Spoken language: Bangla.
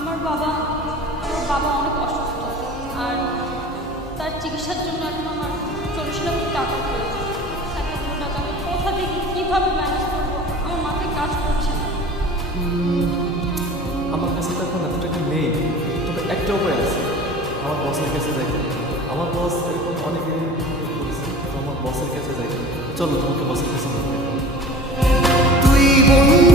আমার বাবা অনেক অসুস্থ, আর তার চিকিৎসার জন্য এখন আমার 40 লাখ টাকা প্রয়োজন। 1,000 টাকা আমি কোথা থেকে কীভাবে ম্যানেজ করবো, আমার মাথায় কাজ করছে না। আমার কাছে তো এখন এত টাকা নেই, তবে একটা উপায় আছে, আমার বসের কাছে যাই। আমার বস এরকম অনেক করেছে, তো আমার বসের কাছে যাই। চলো তোমাকে বসের কাছে নিয়ে যাই। তুই বন্ধু